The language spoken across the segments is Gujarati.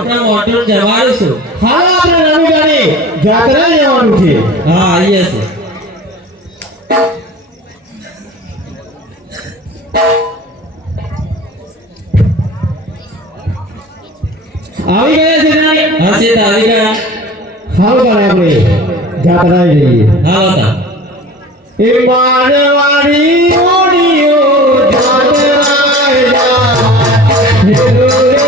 આપણે મોટું જવાનું છું. હાલો આપણે નાનું ગાડી જાત્રા જવાનું છે. હા આવીએ છે. આવી ગયા છે નાની? હા છે આવી ગયા. હાલો તારે આપણે જાત્રા જઈએ. હાલો તા. એ માનવાડી ઓડીઓ જાત્રાએ જા હેલો રે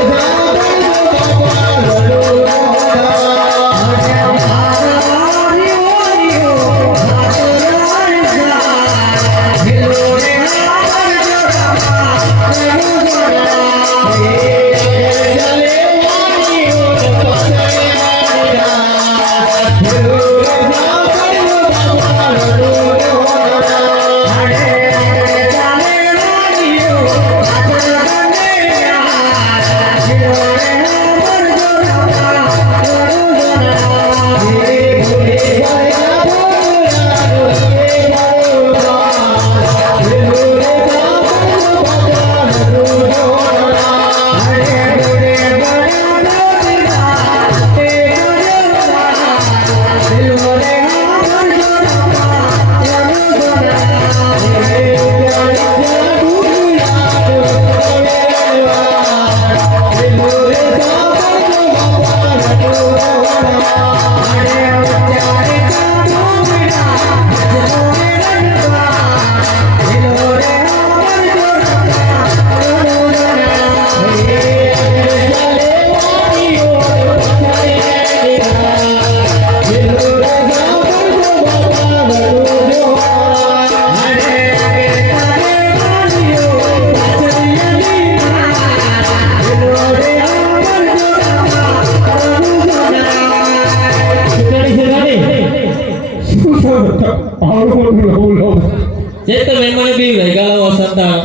જે તમે મને બી વેગાળો વસંતા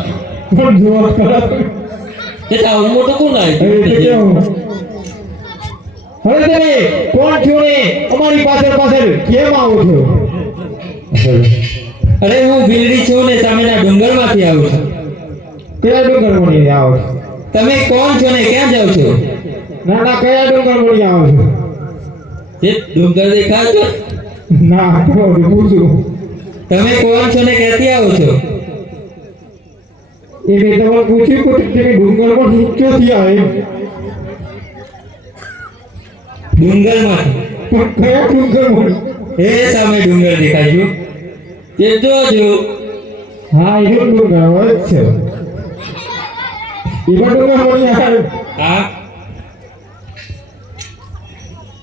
પણ જોર કરા તે તાવ મોટો કોણ હવે આવ્યું? તમે કોણ છો ને અમારી પાછળ કેમ આવો છો? અરે હું ભીલડી છું ને સામેના ડુંગરમાંથી આવું છું. કયા ડુંગરમાંથી આવો છો? તમે કોણ છો ને ક્યાં જાવ છો? ના ના કયા ડુંગરમાંથી આવો છો? જે ડુંગર દેખાય છે? ના પૂછું તમે કોણ છો ને ક્યાંથી આવો છો? એ મેં તમને પૂછ્યું કે તમે ડુંગરમાં ક્યાંથી આવે? ડુંગરમાંથી. પણ કયા ડુંગરમાં? એ સામે ડુંગર દેખાય છે. તે જોજો. હા એ ડુંગર હોય જ છે. એવા ડુંગરમાંથી આવે? હા.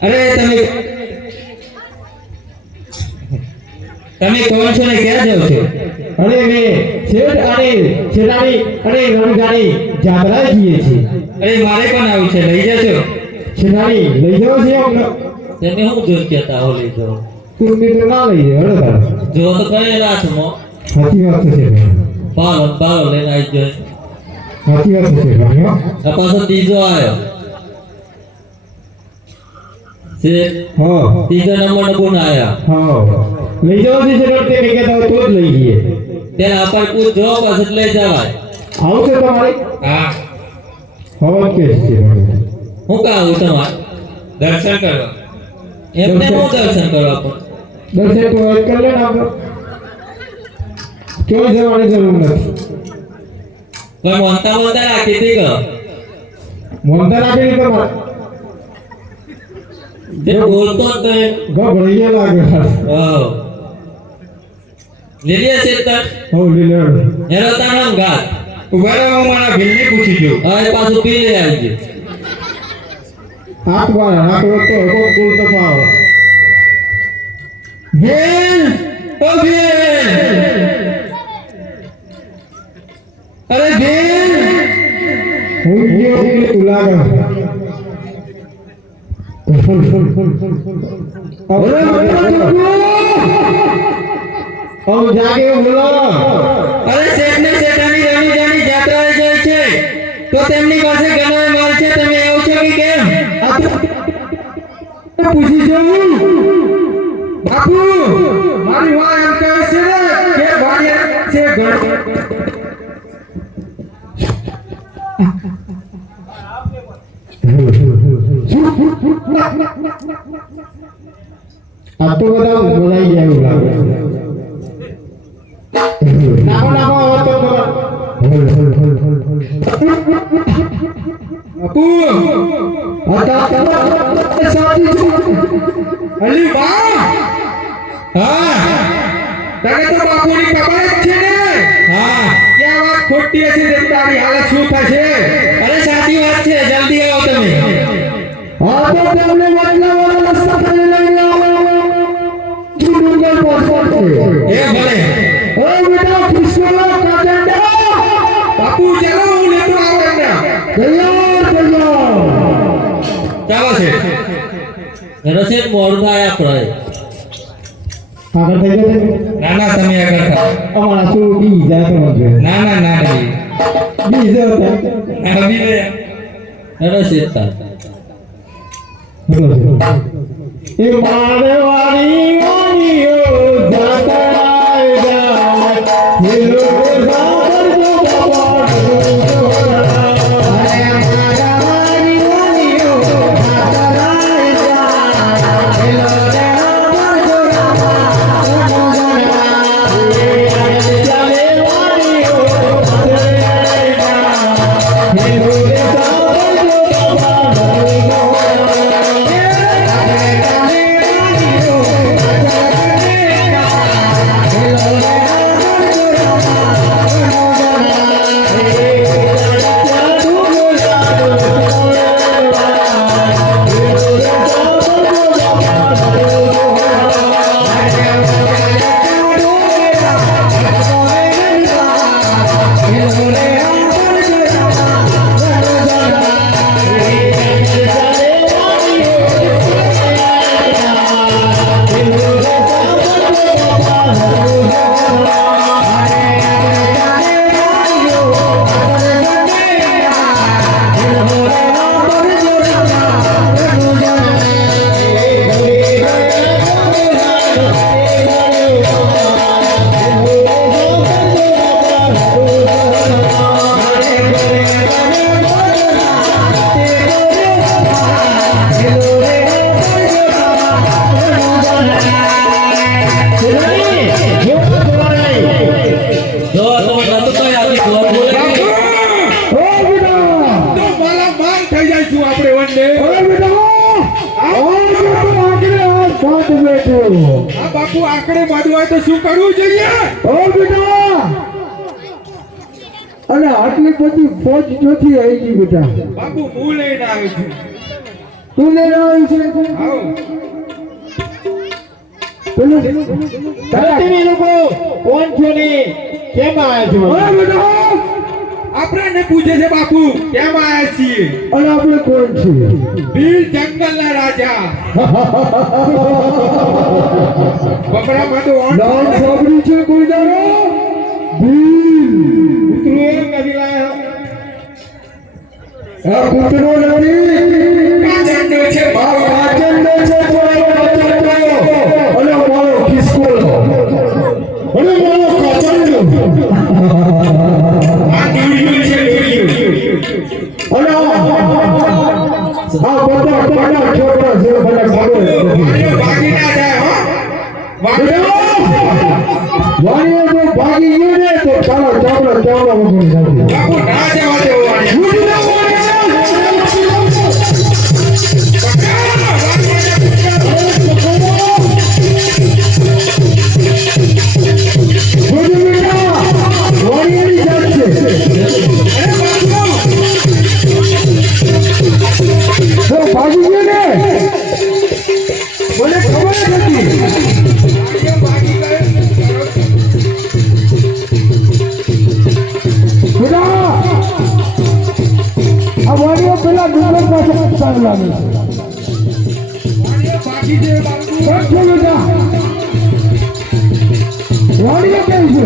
અરે તમે કોણ છો ને ક્યાં જાવ છો? અરે મેં શેઠ અને શેઠાણી અને રણગાણી જાત્રા જઈએ છીએ. અરે મારે પણ આવું છે, લઈ જજો. શેઠાણી લઈ જાઓ છે અમને? તમે શું જોત કહેતા હો લઈ જાઓ? તું તો ના લઈ જાય હળો તારે. જો તો કઈ હાથમાં સાચી વાત છે પાલો લઈને આવી જાય. સાચી વાત છે ભાઈ. આ પાછો ત્રીજો આવ્યો છે. હા ત્રીજો નંબર કોણ આયા? હા લઈ જાઓ છે શેઠ તે કહેતા હોય તો જ લઈ જઈએ. ત્યારે આપણે પૂછજો પછી લઈ જવાય. આવું છે તમારે? હા. હા કે છે હું કા આવું તમારે દર્શન કરવા? એમને હું દર્શન કરવા પણ દર્શન તો એક કરી લે ને આપણે. ક્યાં જવાની જરૂર નથી. પણ મોનતા રાખી હતી કે મોનતા રાખી તમારે જે બોલતો તો ગભરાઈ લાગે. હા લીલી છે તક હો લીલે એનો તાણમ ગાત ઉભા રહો હું મારા ભીલની પૂછી જો. હવે પાછું પી લે આવજે. હાથ વાર હાથ વખતો કોણ કુલ તપાવ. બેન ઓ બેન અરે બેન હું ગયો કે ઉલાગા. અરે अब जाके बोलो. અરે શેઠને શેઠાની રણુજાની જાત્રાએ જાય છે તો તેમની પાસે ઘણો માલ છે. તમે આવો છો કે કેમ? આ તો પૂછી જોઉં. બાપુ મારી વાત એમ કહે છે ને કે ભાઈ છે ઘર. આ તો બધા બોલાઈ ગયા એવું લાગે. નાખો નાખો હવે તો બધા. બાપુ સાચી છે. અલી બા હા તને તો બાપુની ખબર જ છે ને. હા ક્યાં વાત ખોટી હશે ને તારી હાલત શું થશે. અરે સાચી વાત છે, જલ્દી આવો તમે. હા તો તમને મતલબ રસ્તા પર લઈને આવો. ડુંગર પહોંચશે. એ ભલે. ઓ બેટા ખિસ્કોલો કાજંડા. બાપુ ચાલો હું લેતો આવું એમને. તૈયાર ચાલો છે. રસેટ મોડું થાય આપણે. આગળ થઈ ગયો. ના ના તમે આગળ થાઓ. અમારા શું બી જાય તો મને. ના ના ના નહીં. બી જાય. ના બી રસેટ થાય. એ મારે વાળી વાળીઓ જાતા જાય હિલો સાબર જો બાબા અરે મારા વાળી વાળીઓ જાતા જાય હિલો રે બાબા જો ચાલે વાળીઓ હિલો રે સાબર જો બાપુ આંકડે બાંધવા તો શું કરવું જોઈએ? ઓ બેટા અને આટલી બધી ફોજ ચોથી આવી ગઈ બેટા. બાપુ હું લઈને આવ્યો છું. તું લઈને આવ્યો છે? આવો. પેલું તમે લોકો કોણ છો ને કેમ આવ્યા છો? ઓ બેટા આપણે પૂછે છે બાપુ કેમ આવ્યા છીએ અને આપણે કોણ છીએ? ભીલ જંગલના રાજા. બકરા બધું નામ સાંભળ્યું છે કોઈ દાડો? ભીલ કૂતરો નથી લાયા. આ કૂતરો નથી કાચંડો છે મારો. કાચંડો છે અને મારો ખિસકોલો અને મારો કાચંડો. આ દુર્યું છે દુર્યું. અને આ બધા ટોના છોકરા છે મને ખબર ભાગી ના જાય. હો વાણીઓ તો ભાગી ગયો ને તો ચાલો ચાવડા ચાવડા વગર જાય. બાપુ ના જવા દેવો વાણીઓ. ભાગી ગયો ને મને ખબર નથી. આ વાણીઓ પેલા ડુંગર પાસે ચાલવા છે. વાણીઓ કેમ છે?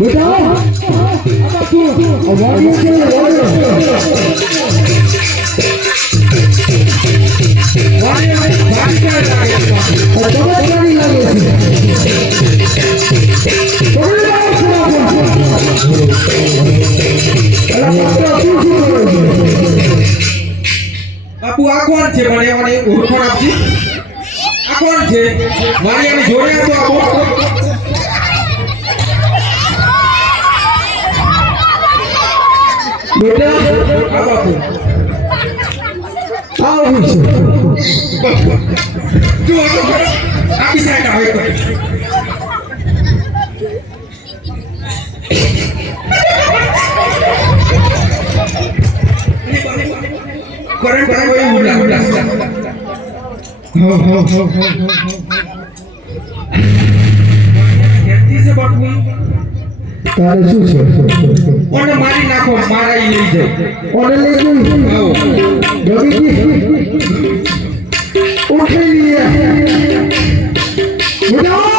બેટા આ બાપુ આ વાડીઓ છે વાડીઓ ચમત્કારી લાગે બાપુ આ કોણ છે મને ઓળખાણ આપજી આ કોણ છે મારી આને જોડે તો આપો બેટા આ બાપુ આવું છે જો આપી સાઈડ આવે કોઈ કરંટ કોઈ ઉડા કેતી છે બાપુ તારે શું છે ઓને મારી નાખો મારા ઈ લઈ જાય ઓને લઈ ગઈ ગમી ઉઠી લીયા બેટા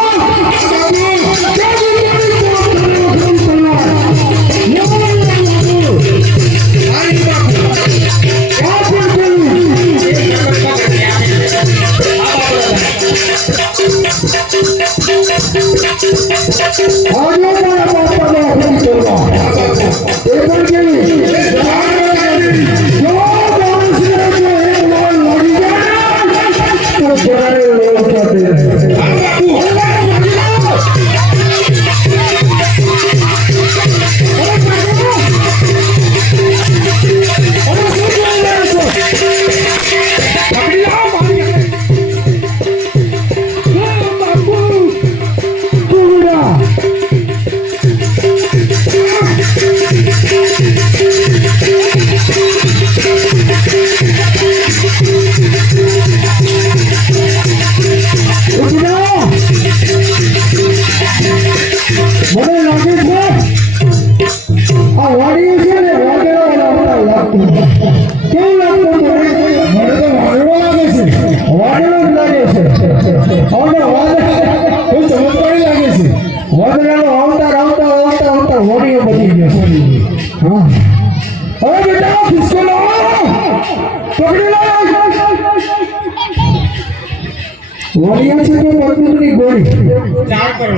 ચાર કરો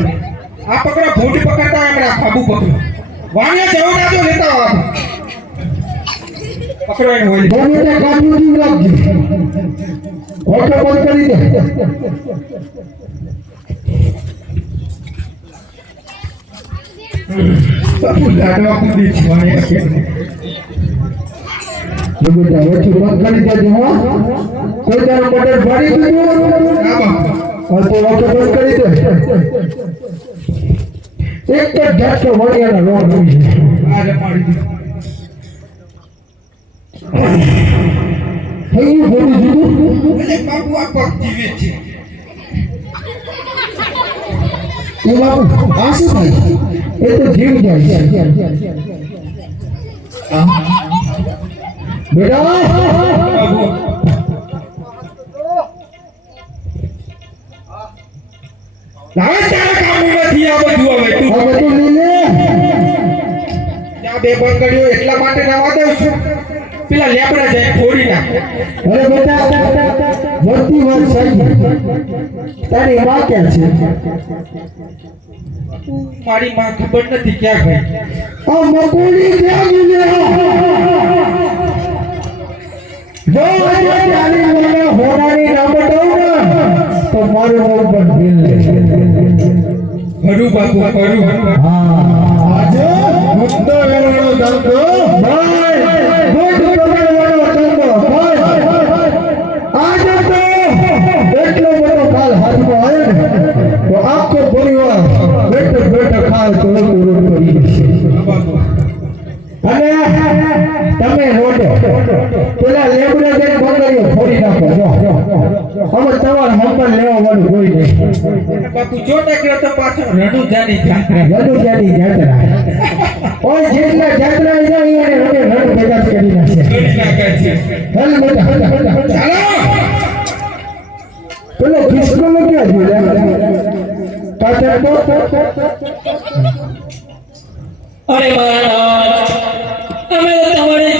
આ પકડો ભૂંડી પકડતા આપણે ખાબુ પકડો વાણિયા જવું ના તો લેતા આવો પકડો એને હોય બાપુ લાડવા કુદી છે વાણિયા કે બેટા ઓછું બંધ કરી દેજો હો કોઈ તારો બટર ફાડી દીધું હા બાપુ તો ઓછું બંધ કરી દે એક જ ઝટકો વળિયાનો લોટ હોય છે આરે પાડી દીધું થઈ ગયું બોલી દીધું એટલે બાપુ આ પગ જીવે છે એ બાપુ આ શું થાય એ તો જીવ જાય છે બેટા બાપુ લાવે તારા કામ નથી આ બધું હવે તું આ બધું લઈ લે ત્યાં બે બંગડીઓ એટલા માટે રવા દઉં છું પેલા લેબડા જાય ફોડી નાખે અરે બેટા વર્તી વાત સાચી તારી માં ક્યાં છે મારી માં ખબર નથી ક્યાં ગઈ આ મકોડી ક્યાં ગઈ જો આજે તારી મને હોનાની નામ બતાવું ને તો મારું નામ પણ દિલ લે ખરું બાપુ ખરું હા આજે મુદ્દો વેરવાનો ધંધો ભાઈ ગુડ પકડવાનો ધંધો ભાઈ આજે તો એટલો બધો કાલ હાથમાં આવ્યો ને તો આખો પરિવાર બેઠો બેઠો ખાય તો પૂરો કરી દેશે બાપુ અને તમે રોડો પેલા લેબડા જઈને બંગડીઓ ફોડી નાખો જો હવે તમારે હંપર લેવા વાળું કોઈ નહીં બાપુ જો ટક્યો તો પાછો રણુજાની જાત્રા રણુજાની જાત્રા ઓય જેટલા જાત્રા જાય એને રણુ ભેગા કરી નાખે કરી નાખે છે હાલ બેટા ચાલો પેલો ખિસકો ક્યાં ગયો કાચા તો અરે મહારાજ અમે તો તમારી